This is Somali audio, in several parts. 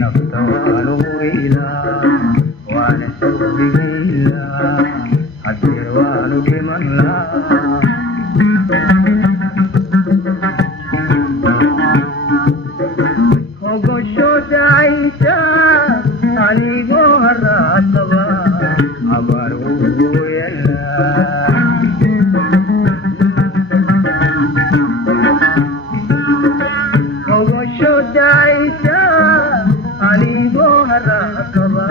nafta waan uweylaa waana sugbigeylaa haddee waanu dhiman laa hogosho dacaysa anigoo haraadaba abaar ugu yeelaa hogosho dacaysa anigoo haraadaba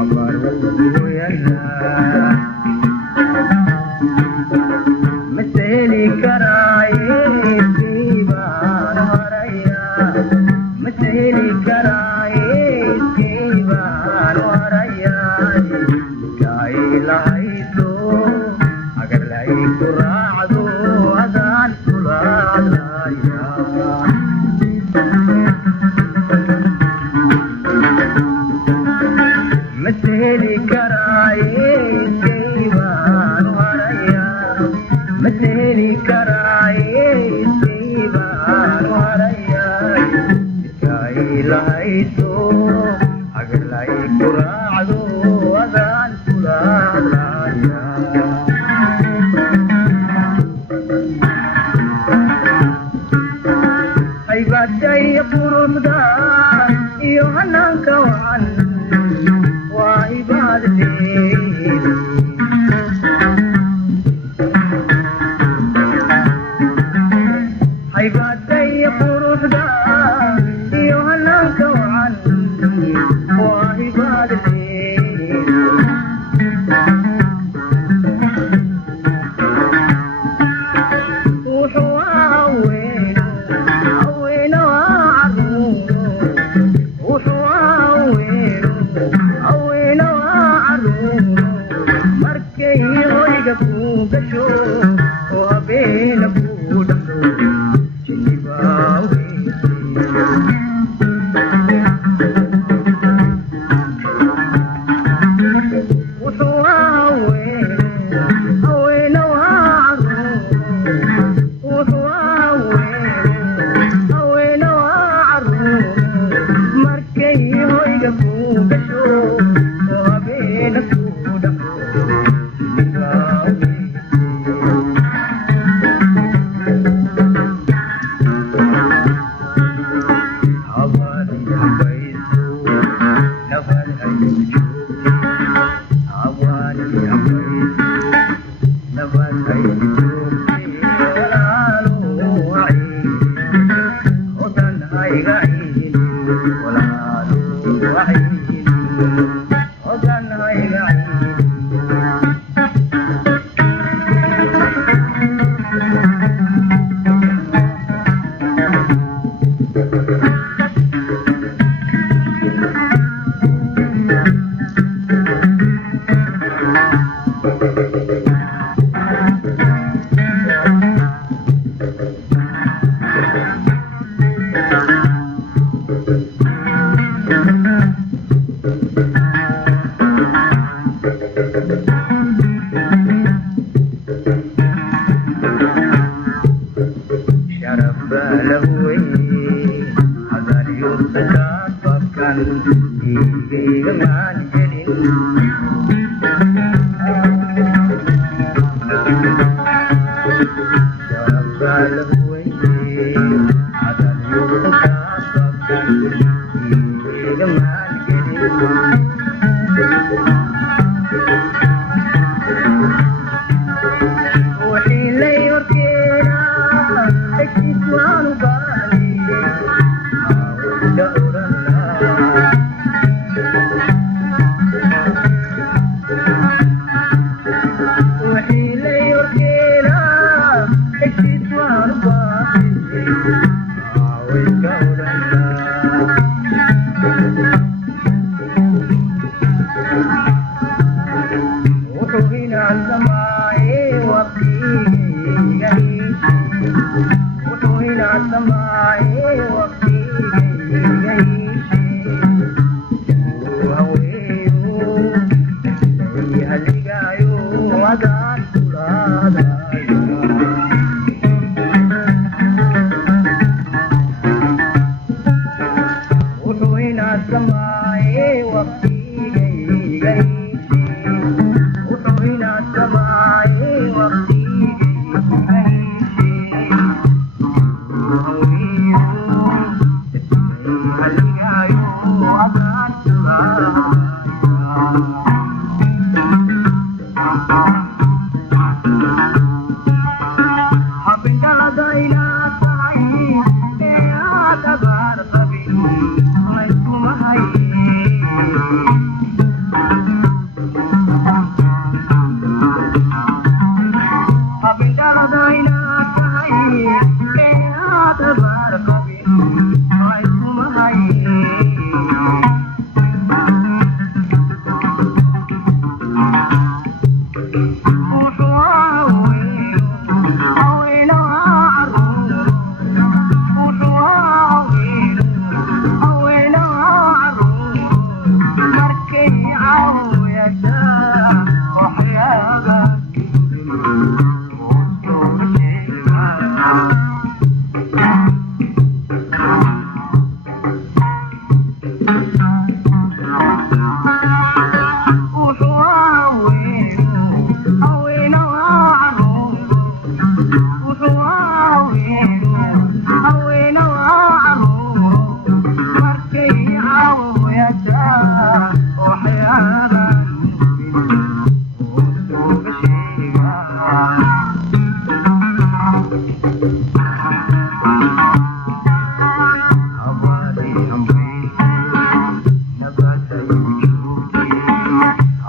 abaar ugu yeelaa maseli karaaye kiibaan harayaa maseli karaaye kiibaan harayaa kailahayso agar layku raacdo adaan kula hadlayaa maseli karaaye kiibaan harayaa maseli karaaye kiibaan harayaa kailahayso agar layku raacdo adaan kula hadlayaa haybadaya quruxda iyo hanaanka wacan waa ibaadadeeda haybadaya quruxda iyo hanaanka wacan waa ibaadadeeda wuxuu haweeno haweeno caruur wuxuu haweeno haweeno caruur markay hoyga ku gasho oo habeena ku dhasho jinibaa wuxuu haweeno haweeno caruur wuxuu haweeno haweeno caruur markay hoyga ku gasho oo habeena ku dhasho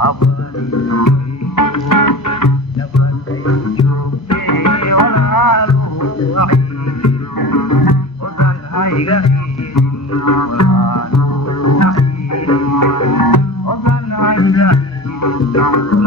Thank you.